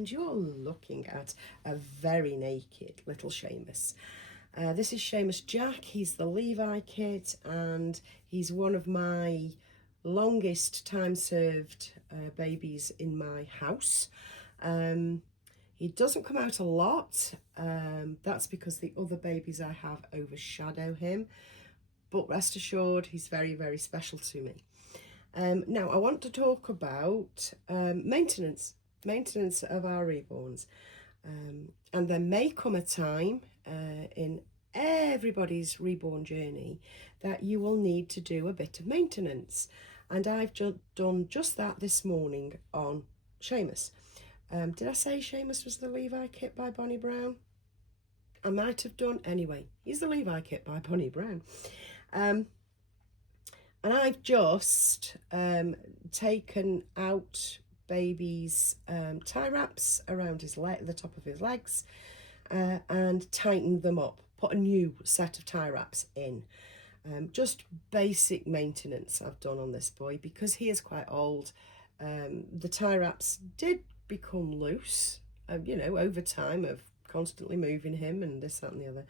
and you're looking at a very naked little Seamus. This is Seamus Jack. He's the Levi kit, and he's one of my longest time served babies in my house. He doesn't come out a lot. That's because the other babies I have overshadow him, but rest assured he's very, very special to me. Now I want to talk about maintenance of our reborns, and there may come a time in everybody's reborn journey that you will need to do a bit of maintenance, and I've done just that this morning on Seamus. Did I say Seamus was the Levi kit by Bonnie Brown? I might have done. Anyway, he's the Levi kit by Bonnie Brown. And I've just taken out baby's tie wraps around his the top of his legs, and tightened them up. Put a new set of tie wraps in. Just basic maintenance I've done on this boy because he is quite old. The tie wraps did become loose, you know, over time of constantly moving him and this, that and the other.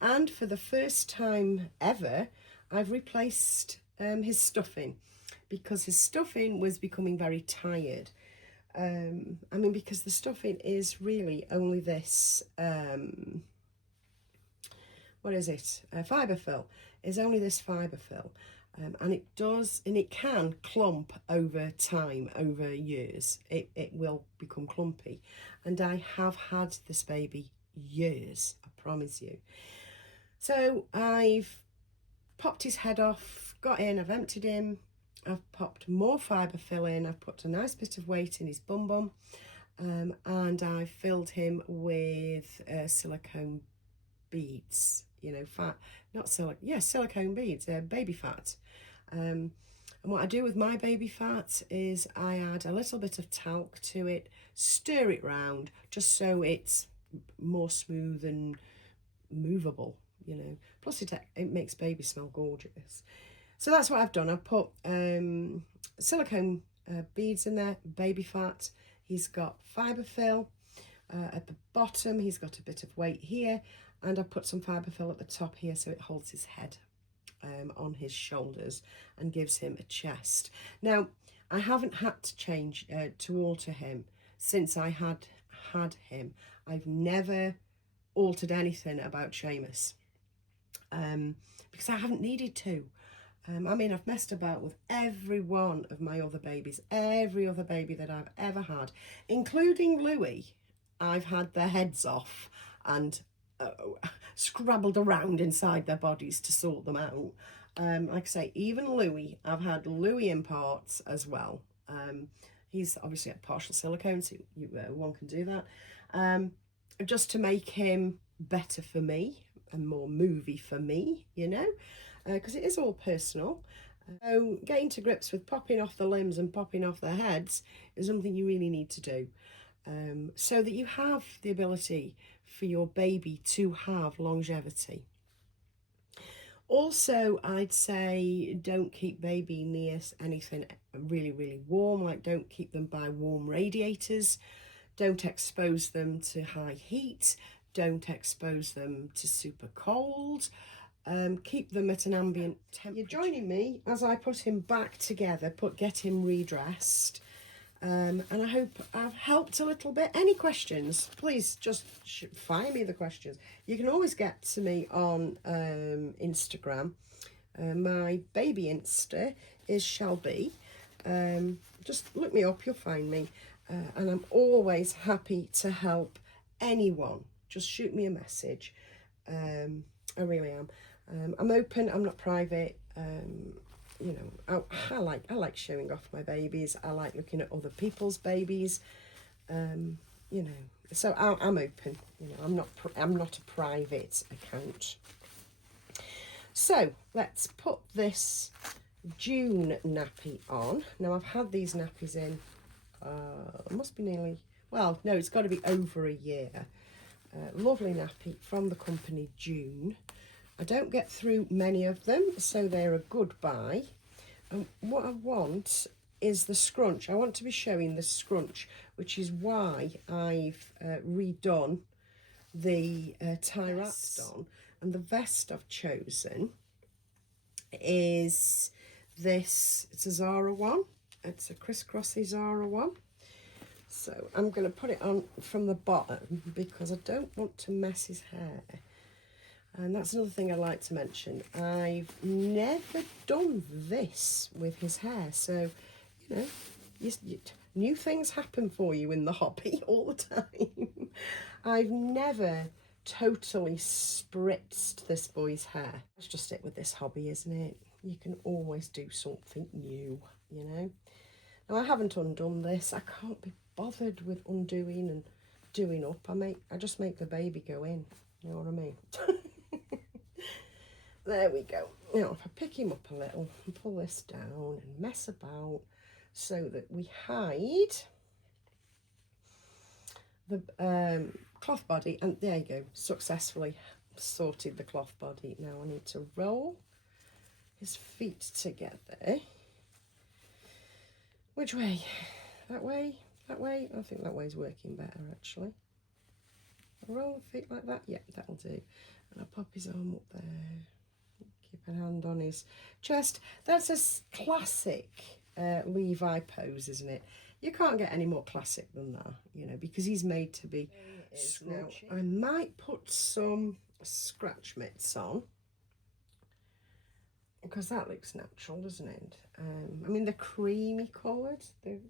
And for the first time ever, I've replaced his stuffing, because his stuffing was becoming very tired. I mean, because the stuffing is really only this, what is it? Fibre fill. Is only this fibre fill. And it can clump over time, over years. It will become clumpy. And I have had this baby years, I promise you. So I've popped his head off, got in, I've emptied him, I've popped more fibre fill in, I've put a nice bit of weight in his bum, and I've filled him with silicone beads, you know, silicone beads, baby fat. And what I do with my baby fat is I add a little bit of talc to it, stir it round, just so it's more smooth and movable, you know. Plus it makes baby smell gorgeous. So that's what I've done. I've put silicone beads in there, baby fat. He's got fibre fill at the bottom. He's got a bit of weight here, and I've put some fibre fill at the top here so it holds his head on his shoulders and gives him a chest. Now, I haven't had to change to alter him since I had him. I've never altered anything about Seamus because I haven't needed to. I mean, I've messed about with every one of my other babies, every other baby that I've ever had, including Louis. I've had their heads off and scrabbled around inside their bodies to sort them out. Like I say, even Louis, I've had Louis in parts as well. He's obviously a partial silicone, so one can do that. Just to make him better for me and more movie for me, you know, because it is all personal. So getting to grips with popping off the limbs and popping off their heads is something you really need to do, so that you have the ability for your baby to have longevity. Also, I'd say don't keep baby near anything really, really warm, like don't keep them by warm radiators. Don't expose them to high heat. Don't expose them to super cold. Keep them at an ambient temperature. You're joining me as I put him back together, get him redressed. And I hope I've helped a little bit. Any questions, please just fire me the questions. You can always get to me on Instagram. My baby Insta is Shelby. Just look me up, you'll find me. And I'm always happy to help anyone. Just shoot me a message. I really am. I'm open, I'm not private. You know, I like showing off my babies. I like looking at other people's babies. You know, so I'm open. You know, I'm not a private account. So let's put this June nappy on. Now I've had these nappies in. It must be nearly. Well, no, it's got to be over a year. Lovely nappy from the company June. I don't get through many of them, so they're a good buy. And what I want is the scrunch. I want to be showing the scrunch, which is why I've redone the tie wraps on. And the vest I've chosen is this. It's a Zara one. It's a crisscrossy Zara one. So I'm going to put it on from the bottom because I don't want to mess his hair. And that's another thing I'd like to mention. I've never done this with his hair. So, you know, new things happen for you in the hobby all the time. I've never totally spritzed this boy's hair. That's just it with this hobby, isn't it? You can always do something new, you know. Now, I haven't undone this. I can't be bothered with undoing and doing up. I just make the baby go in. You know what I mean? There we go. Now, if I pick him up a little and pull this down and mess about so that we hide the cloth body, and there you go, successfully sorted the cloth body. Now I need to roll his feet together. Which way? That way? That way? I think that way's working better, actually. I roll the feet like that. Yeah, that'll do. And I pop his arm up there. Keep a hand on his chest. That's a classic Levi pose, isn't it? You can't get any more classic than that, you know, because he's made to be scrunchy. Now, I might put some scratch mitts on because that looks natural, doesn't it? I mean, they're creamy coloured. They're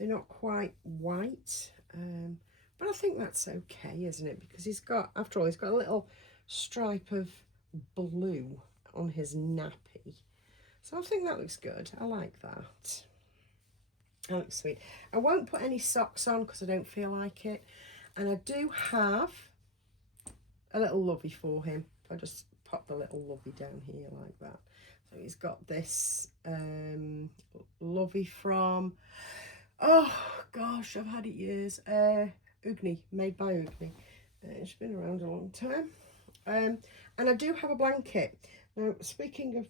not quite white, but I think that's okay, isn't it? Because he's got, after all, he's got a little stripe of blue on his nappy. So I think that looks good. I like that. That looks sweet. I won't put any socks on because I don't feel like it. And I do have a little lovey for him. I just pop the little lovey down here like that. So he's got this lovey from, oh gosh, I've had it years. Ugni, made by Ugni. It's been around a long time. And I do have a blanket. Now, speaking of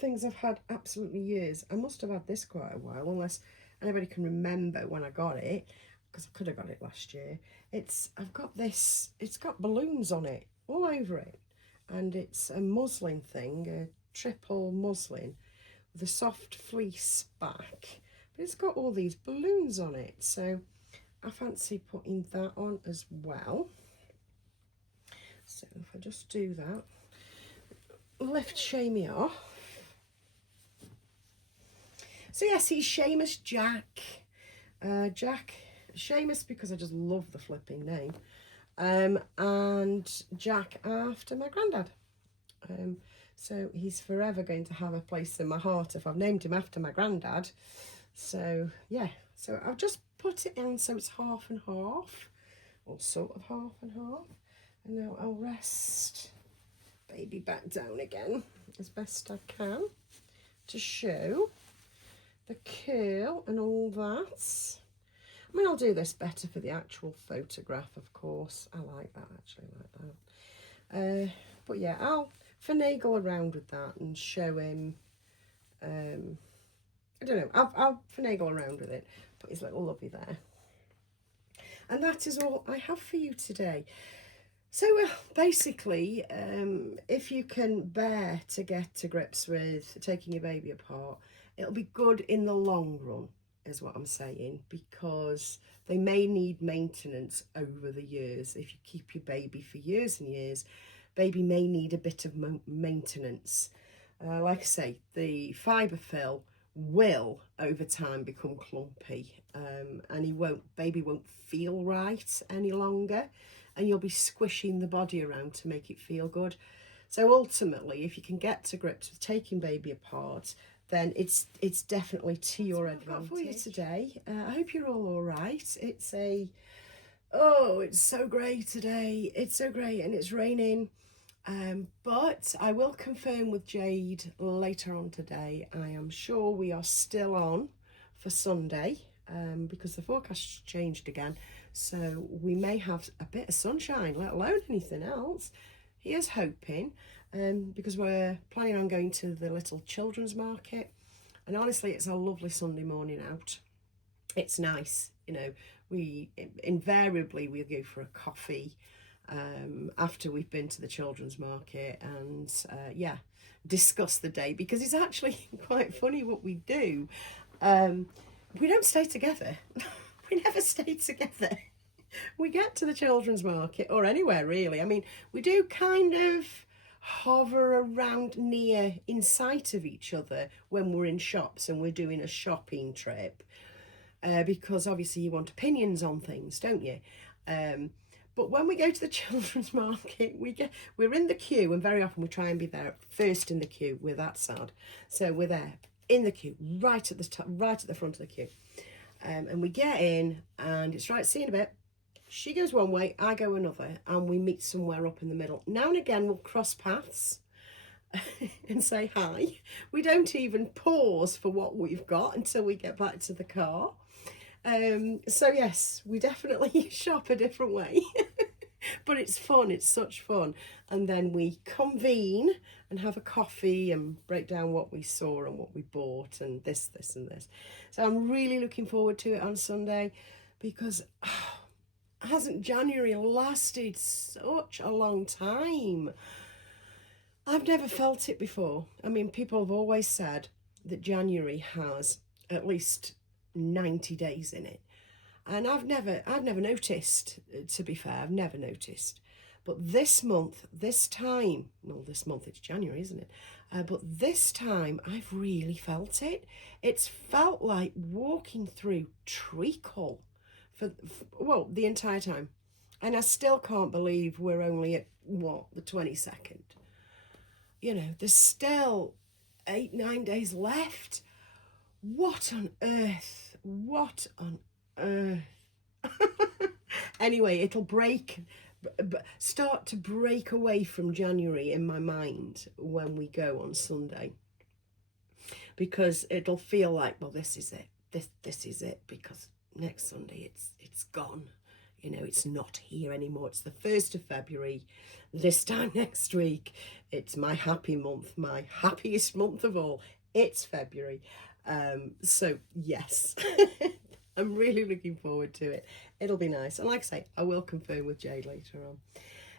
things I've had absolutely years, I must have had this quite a while, unless anybody can remember when I got it, because I could have got it last year. I've got this, it's got balloons on it, all over it. And it's a muslin thing, a triple muslin, with a soft fleece back. But it's got all these balloons on it, so I fancy putting that on as well. So if I just do that, lift Seamus off. So yes, he's Seamus Jack. Seamus because I just love the flipping name. And Jack after my granddad. So he's forever going to have a place in my heart if I've named him after my granddad. So yeah, so I've just put it in so it's half and half, or sort of half and half. And now I'll rest baby back down again as best I can to show the curl and all that. I mean, I'll do this better for the actual photograph, of course. I like that, actually, like that. But yeah, I'll finagle around with that and show him, I don't know, I'll finagle around with it, put his little lovey there. And that is all I have for you today. So basically, if you can bear to get to grips with taking your baby apart, it'll be good in the long run, is what I'm saying, because they may need maintenance over the years. If you keep your baby for years and years, baby may need a bit of maintenance. Like I say, the fibre fill will over time become clumpy, and baby won't feel right any longer, and you'll be squishing the body around to make it feel good. So ultimately, if you can get to grips with taking baby apart, then it's definitely to your advantage. For you today, I hope you're all right. It's so grey today. It's so grey and it's raining. But I will confirm with Jade later on today. I am sure we are still on for Sunday, because the forecast changed again. So we may have a bit of sunshine, let alone anything else. Here's hoping, because we're planning on going to the little children's market And honestly, it's a lovely Sunday morning out. It's nice, you know. We invariably we'll go for a coffee after we've been to the children's market, and yeah, discuss the day, because it's actually quite funny what we do. We don't stay together. We never stay together. We get to the children's market, or anywhere really. I mean, we do kind of hover around near in sight of each other when we're in shops and we're doing a shopping trip. Because obviously you want opinions on things, don't you? But when we go to the children's market, we're in the queue, and very often we try and be there first in the queue. We're that sad, so we're there in the queue, right at the top, right at the front of the queue, and we get in, and it's right. See you in a bit. She goes one way, I go another, and we meet somewhere up in the middle. Now and again, we'll cross paths and say hi. We don't even pause for what we've got until we get back to the car. So yes, we definitely shop a different way. But it's fun, it's such fun. And then we convene and have a coffee and break down what we saw and what we bought and this and this. So I'm really looking forward to it on Sunday, because hasn't January lasted such a long time? I've never felt it before. I mean, people have always said that January has at least 90 days in it, and I've never noticed, to be fair. I've never noticed. But this month, this time, well, this month it's January, isn't it? But this time I've really felt it. It's felt like walking through treacle for well, the entire time. And I still can't believe we're only at, what, the 22nd. You know, there's still 8-9 days left. What on earth? What on earth? Anyway, it'll start to break away from January in my mind when we go on Sunday, because it'll feel like, well, this is it. This is it, because next Sunday it's gone. You know, it's not here anymore. It's the 1st of February. This time next week, it's my happy month, my happiest month of all. It's February. So yes, I'm really looking forward to it. It'll be nice. And like I say, I will confirm with Jade later on.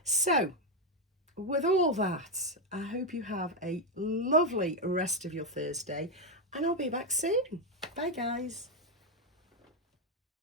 So with all that, I hope you have a lovely rest of your Thursday, and I'll be back soon. Bye guys.